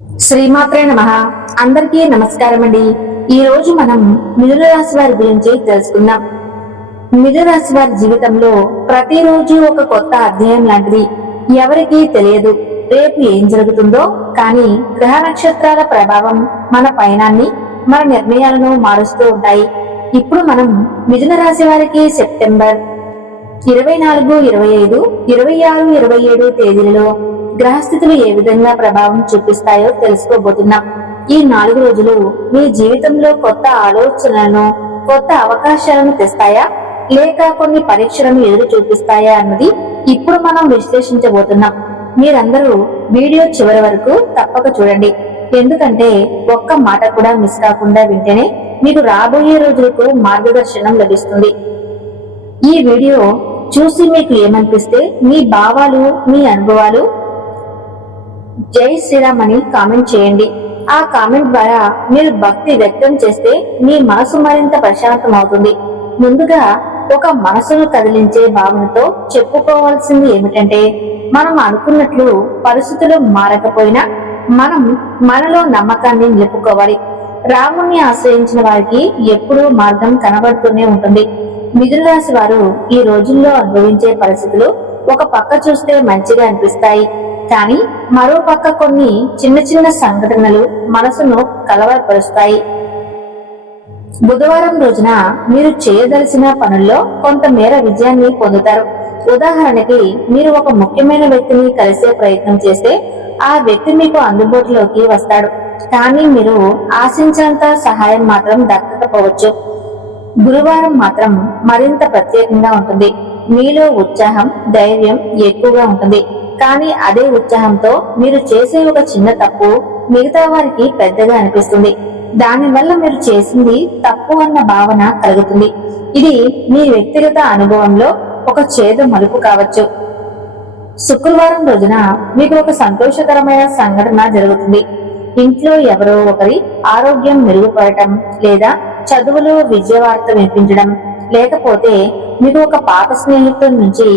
శ్రీమాత్రే నమః. అందరికీ నమస్కారం అండి. ఈ రోజు మనం మిథున రాశి వారి గురించి తెలుసుకుందాం. మిథున రాశి వారి జీవితంలో ప్రతిరోజు ఒక కొత్త అధ్యాయం లాంటిది. ఎవరికీ తెలియదు రేపు ఏం జరుగుతుందో, కానీ గ్రహ నక్షత్రాల ప్రభావం మన పయనాన్ని, మన నిర్ణయాలను మారుస్తూ ఉంటాయి. ఇప్పుడు మనం మిథున రాశి వారికి సెప్టెంబర్ 24, 25, 26, 27 తేదీలలో గ్రహస్థితులు ఏ విధంగా ప్రభావం చూపిస్తాయో తెలుసుకోబోతున్నాం. ఈ 4 రోజులు మీ జీవితంలో కొత్త ఆలోచనలను, కొత్త అవకాశాలను తెస్తాయా, లేక కొన్ని పరీక్షలను ఎదురు చూపిస్తాయా అన్నది ఇప్పుడు మనం విశ్లేషించబోతున్నాం. మీరందరూ వీడియో చివరి వరకు తప్పక చూడండి, ఎందుకంటే ఒక్క మాట కూడా మిస్ కాకుండా వింటేనే మీకు రాబోయే రోజులకు మార్గదర్శనం లభిస్తుంది. ఈ వీడియో చూసి మీకు ఏమనిపిస్తే మీ భావాలు, మీ అనుభవాలు జై శ్రీరామ్ అని కామెంట్ చేయండి. ఆ కామెంట్ ద్వారా మీరు భక్తి వ్యక్తం చేస్తే మీ మనసు మరింత ప్రశాంతం అవుతుంది. ముందుగా ఒక మనసును కదిలించే భావనతో చెప్పుకోవాల్సింది ఏమిటంటే, మనం అనుకున్నట్లు పరిస్థితులు మారకపోయినా మనం మనలో నమ్మకాన్ని నిలుపుకోవాలి. రాముణ్ణి ఆశ్రయించిన వారికి ఎప్పుడూ మార్గం కనబడుతూనే ఉంటుంది. మిథున రాశి వారు ఈ రోజుల్లో అనుభవించే పరిస్థితులు ఒక పక్క చూస్తే మంచిగా అనిపిస్తాయి, కానీ మరో పక్క కొన్ని చిన్న చిన్న సంఘటనలు మనసును కలవరపరుస్తాయి. బుధవారం రోజున మీరు చేయదలిసిన పనుల్లో కొంతమేర విజయాన్ని పొందుతారు. ఉదాహరణకి, మీరు ఒక ముఖ్యమైన వ్యక్తిని కలిసే ప్రయత్నం చేస్తే ఆ వ్యక్తి మీకు అందుబాటులోకి వస్తాడు, కానీ మీరు ఆశించినంత సహాయం మాత్రం దక్కకపోవచ్చు. గురువారం మాత్రం మరింత ప్రత్యేకంగా ఉంటుంది. మీలో ఉత్సాహం, ధైర్యం ఎక్కువగా ఉంటుంది, కానీ అదే ఉత్సాహంతో మీరు చేసే ఒక చిన్న తప్పు మిగతా వారికి పెద్దగా అనిపిస్తుంది. దానివల్ల మీరు చేసింది తప్పు అన్న భావన కలుగుతుంది. ఇది మీ వ్యక్తిగత అనుభవంలో ఒక చేదు మలుపు కావచ్చు. శుక్రవారం రోజున మీకు ఒక సంతోషకరమైన సంఘటన జరుగుతుంది. ఇంట్లో ఎవరో ఒకరి ఆరోగ్యం మెరుగుపడటం, లేదా చదువులో విజయవార్త వినిపించడం, లేకపోతే మీకు ఒక పాత స్నేహితుల నుంచి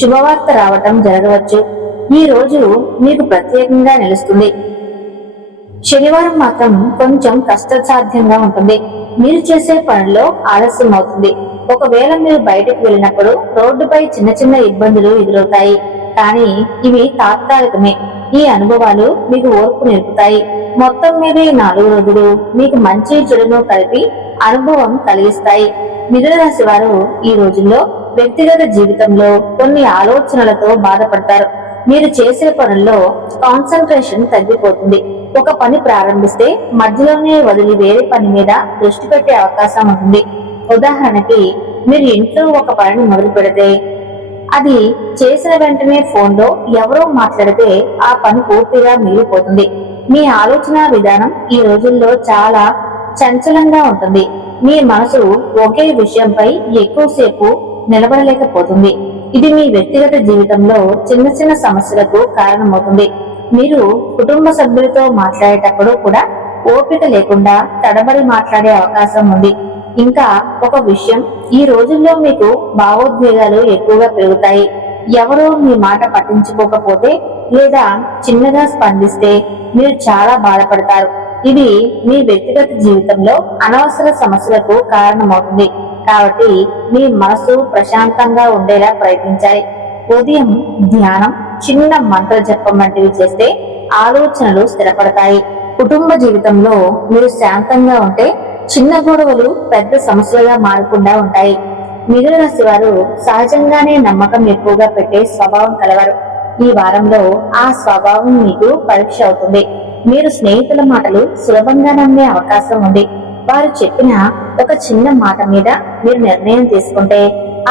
శుభవార్త రావటం జరగవచ్చు. ఈ రోజు మీకు ప్రత్యేకంగా నిలుస్తుంది. శనివారం మాత్రం కొంచెం కష్టసాధ్యంగా ఉంటుంది. మీరు చేసే పనుల్లో ఆలస్యం అవుతుంది. ఒకవేళ మీరు బయటకు వెళ్ళినప్పుడు రోడ్డుపై చిన్న చిన్న ఇబ్బందులు ఎదురవుతాయి, కానీ ఇవి తాత్కాలికమే. ఈ అనుభవాలు మీకు ఓర్పు నేర్పుతాయి. మొత్తం మీద ఈ 4 రోజులు మీకు మంచి చెడును కలిపి అనుభవం కలిగిస్తాయి. మిథున రాశి వారు ఈ రోజుల్లో వ్యక్తిగత జీవితంలో కొన్ని ఆలోచనలతో బాధపడతారు. మీరు చేసే పనుల్లో కాన్సన్ట్రేషన్ తగ్గిపోతుంది. ఒక పని ప్రారంభిస్తే మధ్యలోనే వదిలి వేరే పని మీద దృష్టి పెట్టే అవకాశం ఉంటుంది. ఉదాహరణకి, మీరు ఇంట్లో ఒక పనిని మొదలు పెడితే అది చేసిన వెంటనే ఫోన్లో ఎవరో మాట్లాడితే ఆ పని పూర్తిగా మిగిలిపోతుంది. మీ ఆలోచన విధానం ఈ రోజుల్లో చాలా చంచలంగా ఉంటుంది. మీ మనసు ఒకే విషయంపై ఎక్కువసేపు నిలబడలేకపోతుంది. ఇది మీ వ్యక్తిగత జీవితంలో చిన్న చిన్న సమస్యలకు కారణమవుతుంది. మీరు కుటుంబ సభ్యులతో మాట్లాడేటప్పుడు కూడా ఓపిక లేకుండా తడబడి మాట్లాడే అవకాశం ఉంది. ఇంకా ఒక విషయం, ఈ రోజుల్లో మీకు భావోద్వేగాలు ఎక్కువగా పెరుగుతాయి. ఎవరో మీ మాట పట్టించుకోకపోతే లేదా చిన్నగా స్పందిస్తే మీరు చాలా బాధపడతారు. ఇది మీ వ్యక్తిగత జీవితంలో అనవసర సమస్యలకు కారణమవుతుంది. కాబట్టి మీ మనసు ప్రశాంతంగా ఉండేలా ప్రయత్నించాలి. ఉదయం ధ్యానం, చిన్న మంత్ర జపం వంటివి చేస్తే ఆలోచనలు స్థిరపడతాయి. కుటుంబ జీవితంలో మీరు శాంతంగా ఉంటే చిన్న గొడవలు పెద్ద సమస్యలుగా మారకుండా ఉంటాయి. మిథున రాశి వారు సహజంగానే నమ్మకం ఎక్కువగా పెట్టే స్వభావం కలవారు. ఈ వారంలో ఆ స్వభావం మీకు పరీక్ష అవుతుంది. మీరు స్నేహితుల మాటలు సులభంగా నమ్మే అవకాశం ఉంది. వారు చెప్పిన ఒక చిన్న మాట మీద మీరు నిర్ణయం తీసుకుంటే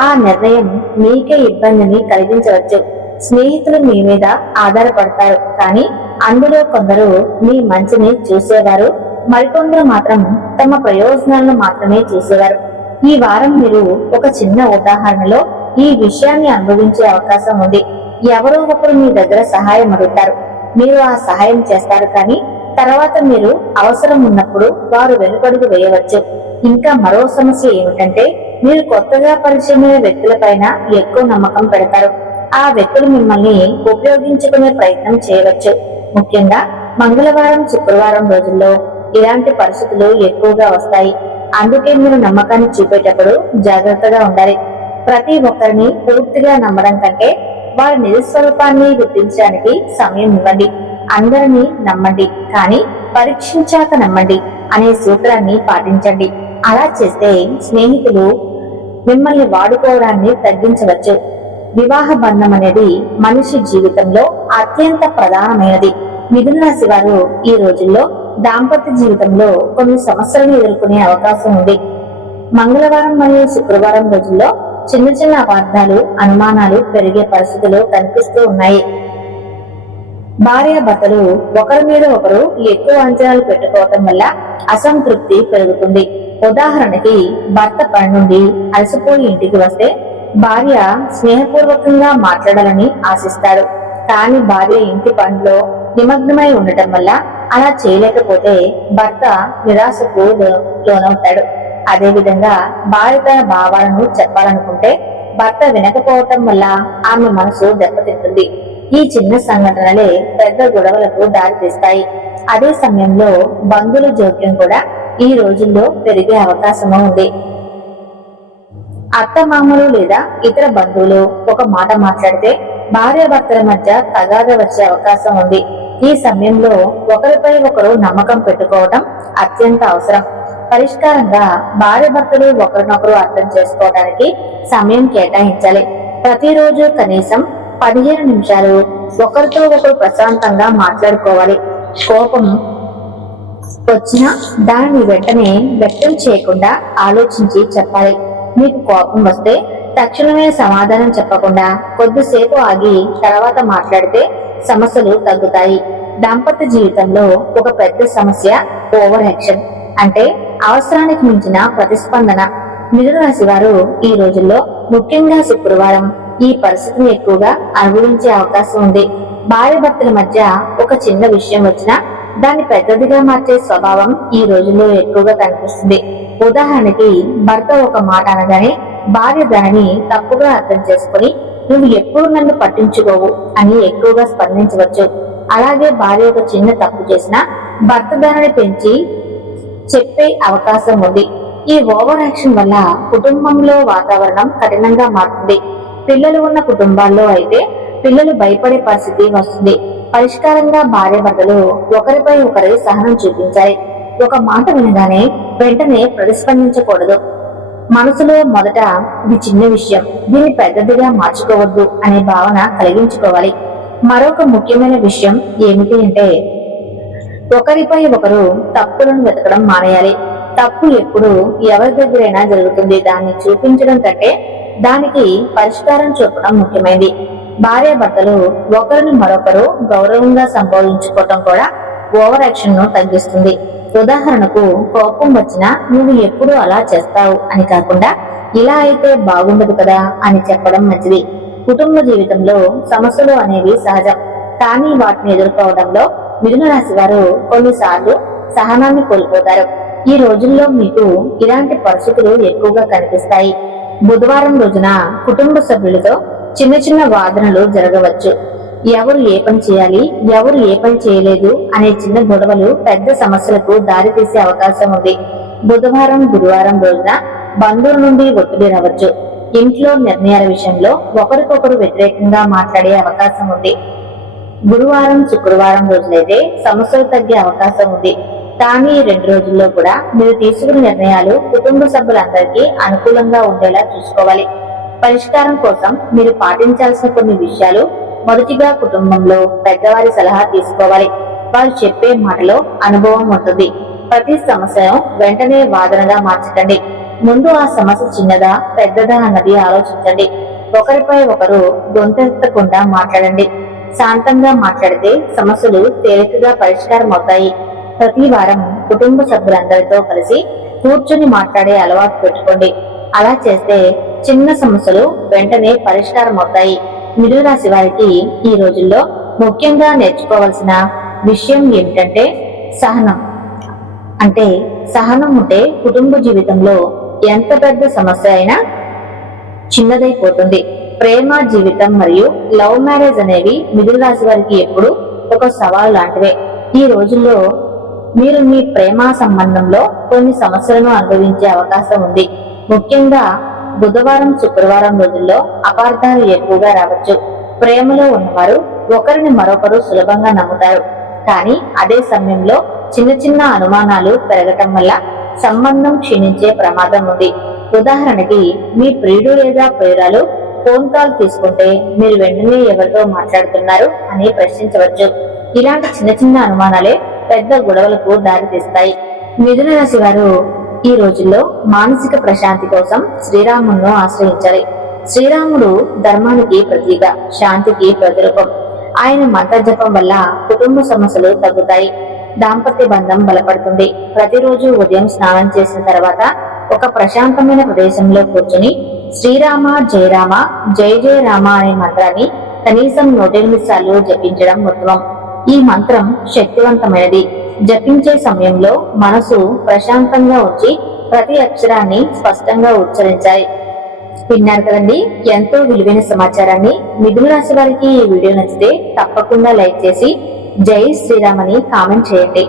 ఆ నిర్ణయం మీకే ఇబ్బందిని కలిగించవచ్చు. స్నేహితులు మీ మీద ఆధారపడతారు, కానీ అందులో కొందరు మీ మంచిని చూసేవారు, మరికొందరు మాత్రం తమ ప్రయోజనాలను మాత్రమే చూసేవారు. ఈ వారం మీరు ఒక చిన్న ఉదాహరణలో ఈ విషయాన్ని అనుభవించే అవకాశం ఉంది. ఎవరో ఒకరు మీ దగ్గర సహాయం అడుగుతారు. మీరు ఆ సహాయం చేస్తారు, కానీ తర్వాత మీరు అవసరం ఉన్నప్పుడు వారు వెనుకడుగు వేయవచ్చు. ఇంకా మరో సమస్య ఏమిటంటే, మీరు కొత్తగా పరిచయమైన వ్యక్తులపైన ఎక్కువ నమ్మకం పెడతారు. ఆ వ్యక్తులు మిమ్మల్ని ఉపయోగించుకునే ప్రయత్నం చేయవచ్చు. ముఖ్యంగా మంగళవారం శుక్రవారం రోజుల్లో ఇలాంటి పరిస్థితులు ఎక్కువగా వస్తాయి. అందుకే మీరు నమ్మకాన్ని చూపేటప్పుడు జాగ్రత్తగా ఉండాలి. ప్రతి ఒక్కరిని పూర్తిగా నమ్మడం కంటే వారి నిజ స్వరూపాన్ని గుర్తించడానికి సమయం ఇవ్వండి. అందరినీ నమ్మండి, కానీ పరీక్షించాక నమ్మండి అనే సూత్రాన్ని పాటించండి. అలా చేస్తే స్నేహితులు మిమ్మల్ని వాడుకోవడాన్ని తగ్గించవచ్చు. వివాహ బంధం అనేది మనిషి జీవితంలో అత్యంత ప్రధానమైనది. మిథున రాశి వారు ఈ రోజుల్లో దాంపత్య జీవితంలో కొన్ని సమస్యలను ఎదుర్కొనే అవకాశం ఉంది. మంగళవారం మరియు శుక్రవారం రోజుల్లో చిన్న చిన్న అపార్థాలు, అనుమానాలు పెరిగే పరిస్థితులు కనిపిస్తూ ఉన్నాయి. భార్యాభర్తలు ఒకరి మీద ఒకరు ఎక్కువ అంచనాలు పెట్టుకోవటం వల్ల అసంతృప్తి పెరుగుతుంది. ఉదాహరణకి భర్త పని నుండి అలసిపోయి ఇంటికి వస్తే భార్య స్నేహపూర్వకంగా మాట్లాడాలని ఆశిస్తాడు. కానీ భార్య ఇంటి పనిలో నిమగ్నమై ఉండటం వల్ల అలా చేయలేకపోతే భర్త నిరాశకు లోనవుతాడు. అదేవిధంగా భార్య తన భావాలను చెప్పాలనుకుంటే భర్త వినకపోవటం వల్ల ఆమె మనసు దెబ్బతింటుంది. ఈ చిన్న సంఘటనలే పెద్ద గొడవలకు దారితీస్తాయి. అదే సమయంలో బంధువుల జోక్యం కూడా ఈ రోజుల్లో పెరిగే అవకాశము ఉంది. అత్తమామలు లేదా ఇతర బంధువులు ఒక మాట మాట్లాడితే భార్యాభర్తల మధ్య తగాద వచ్చే అవకాశం ఉంది. ఈ సమయంలో ఒకరిపై ఒకరు నమ్మకం పెట్టుకోవడం అత్యంత అవసరం. పరిష్కారంగా భార్యాభర్తలు ఒకరినొకరు అర్థం చేసుకోవడానికి సమయం కేటాయించాలి. ప్రతిరోజు కనీసం 15 నిమిషాలు ఒకరితో ఒకరు ప్రశాంతంగా మాట్లాడుకోవాలి. కోపం వచ్చినా దానిని వెంటనే వ్యక్తం చేయకుండా ఆలోచించి చెప్పాలి. మీకు కోపం వస్తే తక్షణమే సమాధానం చెప్పకుండా కొద్దిసేపు ఆగి తర్వాత మాట్లాడితే సమస్యలు తగ్గుతాయి. దాంపత్య జీవితంలో ఒక పెద్ద సమస్య ఓవర్ యాక్షన్, అంటే అవసరానికి మించిన ప్రతిస్పందన. మిథున రాశి వారు ఈ రోజుల్లో ముఖ్యంగా శుక్రవారం ఈ పరిస్థితిని ఎక్కువగా అనుభవించే అవకాశం ఉంది. భార్య భర్తల మధ్య ఒక చిన్న విషయం వచ్చినా దాన్ని పెద్దదిగా మార్చే స్వభావం ఈ రోజుల్లో ఎక్కువగా కనిపిస్తుంది. ఉదాహరణకి భర్త ఒక మాట అనగానే భార్య దానిని తప్పుగా అర్థం చేసుకుని నువ్వు ఎప్పుడు నన్ను పట్టించుకోవు అని ఎక్కువగా స్పందించవచ్చు. అలాగే భార్య ఒక చిన్న తప్పు చేసినా భర్త దానిని పెంచి చెప్పే అవకాశం ఉంది. ఈ ఓవర్ యాక్షన్ వల్ల కుటుంబంలో వాతావరణం కఠినంగా మారుతుంది. పిల్లలు ఉన్న కుటుంబాల్లో అయితే పిల్లలు భయపడే పరిస్థితి వస్తుంది. పరిష్కారంగా భార్య భర్తలు ఒకరిపై ఒకరి సహనం చూపించాలి. ఒక మాట వినగానే వెంటనే ప్రతిస్పందించకూడదు. మనసులో మొదట ఇది చిన్న విషయం, దీన్ని పెద్దదిగా మార్చుకోవద్దు అనే భావన కలిగించుకోవాలి. మరొక ముఖ్యమైన విషయం ఏమిటి అంటే ఒకరిపై ఒకరు తప్పులను వెతకడం మానేయాలి. తప్పు ఎప్పుడు ఎవరి దగ్గరైనా జరుగుతుంది. దాన్ని చూపించడం కంటే దానికి పరిష్కారం చూపడం ముఖ్యమైనది. భార్య భర్తలు ఒకరిని మరొకరు గౌరవంగా సంబోధించుకోవటం కూడా ఓవర్ యాక్షన్ ను తగ్గిస్తుంది. ఉదాహరణకు కోపం వచ్చినా నువ్వు ఎప్పుడు అలా చేస్తావు అని కాకుండా ఇలా అయితే బాగుండదు కదా అని చెప్పడం మంచిది. కుటుంబ జీవితంలో సమస్యలు అనేవి సహజం, కానీ వాటిని ఎదుర్కోవడంలో మిథున రాశి వారు కొన్నిసార్లు సహనాన్ని కోల్పోతారు. ఈ రోజుల్లో మీకు ఇలాంటి పరిస్థితులు ఎక్కువగా కనిపిస్తాయి. బుధవారం రోజున కుటుంబ సభ్యులతో చిన్న చిన్న వాదనలు జరగవచ్చు. ఎవరు ఏ పని చేయాలి, ఎవరు ఏ పని చేయలేదు అనే చిన్న గొడవలు పెద్ద సమస్యలకు దారితీసే అవకాశం ఉంది. బుధవారం గురువారం రోజున బంధువుల నుండి ఒత్తిడి రావచ్చు. ఇంట్లో నిర్ణయాల విషయంలో ఒకరికొకరు వ్యతిరేకంగా మాట్లాడే అవకాశం ఉంది. గురువారం శుక్రవారం రోజులైతే సమస్యలు తగ్గే అవకాశం ఉంది. కానీ ఈ 2 రోజుల్లో కూడా మీరు తీసుకున్న నిర్ణయాలు కుటుంబ సభ్యులందరికీ అనుకూలంగా ఉండేలా చూసుకోవాలి. పరిష్కారం కోసం మీరు పాటించాల్సిన కొన్ని విషయాలు: మొదటిగా కుటుంబంలో పెద్దవారి సలహా తీసుకోవాలి. వారు చెప్పే మాటలో అనుభవం ఉంటుంది. ప్రతి సమస్యను వెంటనే వాదనగా మార్చకండి. ముందు ఆ సమస్య చిన్నదా పెద్దదా అన్నది ఆలోచించండి. ఒకరిపై ఒకరు గొంతెత్తకుండా మాట్లాడండి. శాంతంగా మాట్లాడితే సమస్యలు తేలికగా పరిష్కారం అవుతాయి. ప్రతి వారం కుటుంబ సభ్యులందరితో కలిసి కూర్చొని మాట్లాడే అలవాటు పెట్టుకోండి. అలా చేస్తే చిన్న సమస్యలు వెంటనే పరిష్కారం అవుతాయి. మిథున రాశి వారికి ఈ రోజుల్లో ముఖ్యంగా నేర్చుకోవాల్సిన విషయం ఏమిటంటే సహనం. అంటే సహనం ఉంటే కుటుంబ జీవితంలో ఎంత పెద్ద సమస్య అయినా చిన్నదైపోతుంది. ప్రేమ జీవితం మరియు లవ్ మ్యారేజ్ అనేవి మిథున రాశి వారికి ఎప్పుడు ఒక సవాలు లాంటివే. ఈ రోజుల్లో మీరు మీ ప్రేమ సంబంధంలో కొన్ని సమస్యలను అనుభవించే అవకాశం ఉంది. ముఖ్యంగా బుధవారం, శుక్రవారం రోజుల్లో అపార్థాలు ఎక్కువగా రావచ్చు. ప్రేమలో ఉన్నవారు ఒకరిని మరొకరు సులభంగా నమ్ముతారు, కానీ అదే సమయంలో చిన్న చిన్న అనుమానాలు పెరగటం వల్ల సంబంధం క్షీణించే ప్రమాదం ఉంది. ఉదాహరణకి, మీ ప్రియుడు లేదా ప్రియురాలు ఫోన్ కాల్ తీసుకుంటే మీరు వెంటనే ఎవరితో మాట్లాడుతున్నారు అని ప్రశ్నించవచ్చు. ఇలాంటి చిన్న చిన్న అనుమానాలే పెద్ద గొడవలకు దారితీస్తాయి. మిథున రాశి వారు ఈ రోజుల్లో మానసిక ప్రశాంతి కోసం శ్రీరామును ఆశ్రయించాలి. శ్రీరాముడు ధర్మానికి ప్రతీక, శాంతికి ప్రతిరూపం. ఆయన మంత్ర జపం వల్ల కుటుంబ సమస్యలు తగ్గుతాయి, దాంపత్య బంధం బలపడుతుంది. ప్రతిరోజు ఉదయం స్నానం చేసిన తర్వాత ఒక ప్రశాంతమైన ప్రదేశంలో కూర్చుని శ్రీరామ జయ రామ జయ జయ రామ అనే మంత్రాన్ని కనీసం 108 సార్లు జపించడం ఉత్తమం. ఈ మంత్రం శక్తివంతమైనది. జపించే సమయంలో మనసు ప్రశాంతంగా ఉంచి ప్రతి అక్షరాన్ని స్పష్టంగా ఉచ్చరించాలి. విన్నారు కదండి, ఎంతో విలువైన సమాచారాన్ని. మిథున రాశి వారికి ఈ వీడియో నచ్చితే తప్పకుండా లైక్ చేసి జై శ్రీరామ్ అని కామెంట్ చేయండి.